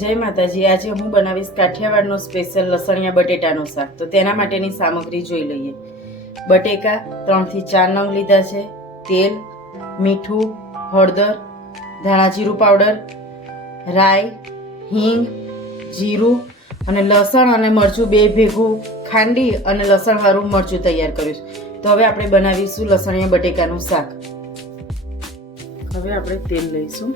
જય માતાજી। આજે હું બનાવીશ કાઠિયાવાડનો સ્પેશિયલ લસણિયા બટેટાનું શાક। તો તેના માટેની સામગ્રી જોઈ લઈએ। બટેકા 3 થી 4 નંગ લીધા છે, તેલ, મીઠું, હળદર, ધાણા જીરું પાવડર, રાઈ, હિંગ, જીરું અને લસણ અને મરચું બે ભેગું ખાંડી અને લસણવાળું મરચું તૈયાર કર્યું છે। તો હવે આપણે બનાવીશું લસણિયા બટેકાનું શાક। હવે આપણે તેલ લઈશું।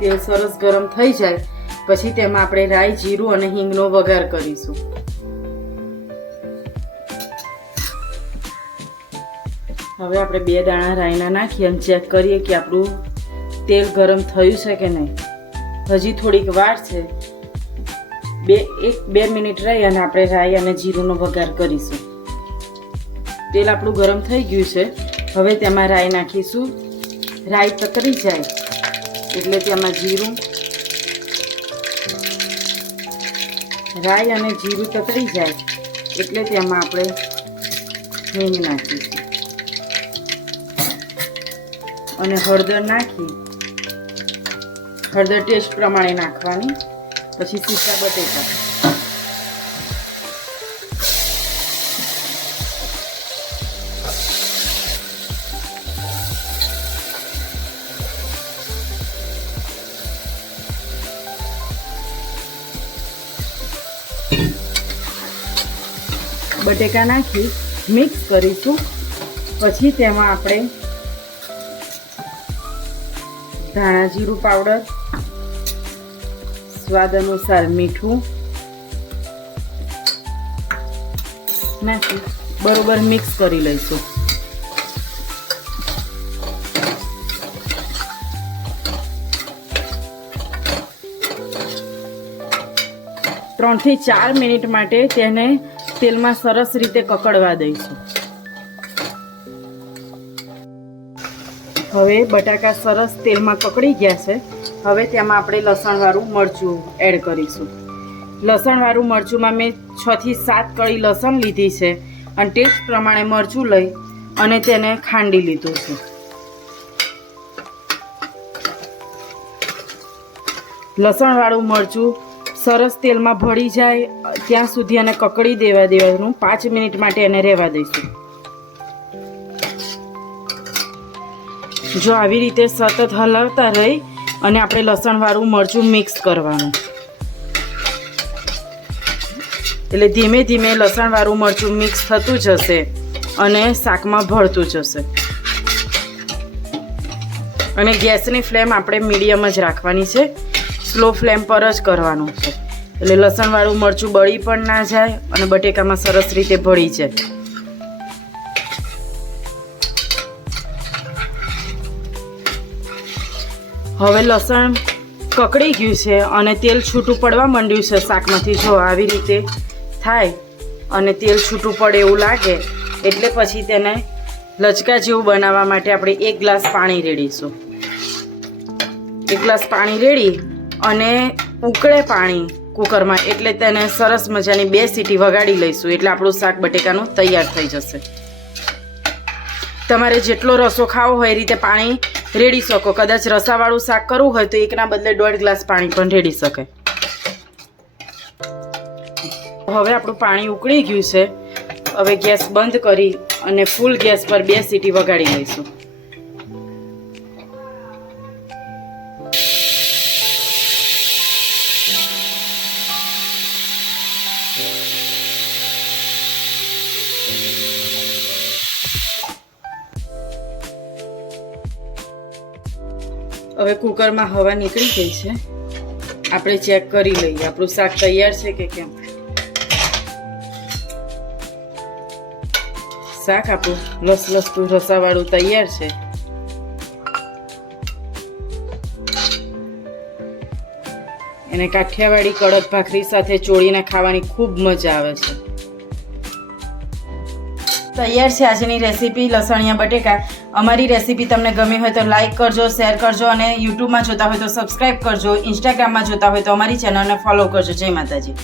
તેલ સરસ ગરમ થઈ જાય પછી તેમાં આપણે રાઈ, જીરું અને હિંગનો વઘાર કરીશું। હવે આપણે 2 દાણા રાઈના નાખી અને ચેક કરીએ કે આપણું તેલ ગરમ થયું છે કે નહીં। હજી થોડીક વાર છે, 1-2 મિનિટ રહી અને આપણે રાઈ અને જીરુંનો વઘાર કરીશું। તેલ આપણું ગરમ થઈ ગયું છે। હવે તેમાં રાઈ નાખીશું। રાઈ તતરી જાય એટલે તેમાં જીરું, રાઈ અને જીરું તતરી જાય એટલે તેમાં આપણે હિંગ નાખીશું અને હળદર નાખી, હળદર ટેસ્ટ પ્રમાણે નાખવાની। પછી સીધા બટેકા, બટેકા નાખી મિક્સ કરીશું। પછી તેમાં આપણે ધાણા જીરું પાવડર, સ્વાદ અનુસાર મીઠું નાખી બરોબર મિક્સ કરી લઈશું। ત્રણ થી 4 મિનિટ માટે તેને તેલમાં સરસ રીતે કકડવા દઈશું। હવે બટાકા સરસ તેલમાં કકડી ગયા છે। હવે તેમાં આપણે લસણવાળું મરચું એડ કરીશું। લસણવાળું મરચુંમાં મેં 6 થી 7 કળી લસણ લીધી છે અને ટેસ્ટ પ્રમાણે મરચું લઈ અને તેને ખાંડી લીધું છે। લસણવાળું મરચું સરસ તેલમાં ભળી જાય ત્યાં સુધી એને કકડી દેવાનું। 5 મિનિટ માટે એને રહેવા દઈશું। જો આવી રીતે સતત હલાવતા રહી અને આપણે લસણવાળું મરચું મિક્સ કરવાનું, એટલે ધીમે ધીમે લસણવાળું મરચું મિક્સ થતું જશે અને શાકમાં ભળતું જશે। અને ગેસની ફ્લેમ આપણે મીડિયમ જ રાખવાની છે, સ્લો ફ્લેમ પર જ કરવાનું છે, એટલે લસણવાળું મરચું બળી પણ ના જાય અને બટેકામાં સરસ રીતે ભળી જાય। હવે લસણ કકડી ગયું છે અને તેલ છૂટું પડવા માંડ્યું છે શાકમાંથી। જો આવી રીતે થાય અને તેલ છૂટું પડે એવું લાગે એટલે પછી તેને લચકા જેવું બનાવવા માટે આપણે 1 ગ્લાસ પાણી રેડીશું। 1 ગ્લાસ પાણી રેડી અને ઉકળે પાણી કુકરમાં એટલે તેને સરસ મજાની 2 સીટી વગાડી લઈશું એટલે આપણું શાક બટેકાનું તૈયાર થઈ જશે। તમારે જેટલો રસો ખાવો હોય એ રીતે પાણી રેડી શકો। કદાચ રસાવાળું શાક કરવું હોય તો 1 ના બદલે 1.5 ગ્લાસ પાણી પણ રેડી શકાય। હવે આપણું પાણી ઉકળી ગયું છે। હવે ગેસ બંધ કરી અને ફૂલ ગેસ પર 2 સીટી વગાડી લઈશું। હવે કુકરમાં હવા નીકળી ગઈ છે, આપણે ચેક કરી લઈએ આપણું શાક તૈયાર છે કે કેમ। શાક આપણું લસલસતું રસાવાળું તૈયાર છે। એને કાઠિયાવાડી કડક ભાખરી સાથે ચોળીને ખાવાની ખૂબ મજા આવે છે। તૈયાર છે આજની રેસીપી લસણિયા બટેકા। અમારી રેસીપી તમને ગમી હોય તો લાઈક કરજો, શેર કરજો અને યુટ્યુબમાં જોતા હોય તો સબસ્ક્રાઈબ કરજો, ઇન્સ્ટાગ્રામમાં જોતા હોય તો અમારી ચેનલને ફોલો કરજો। જય માતાજી।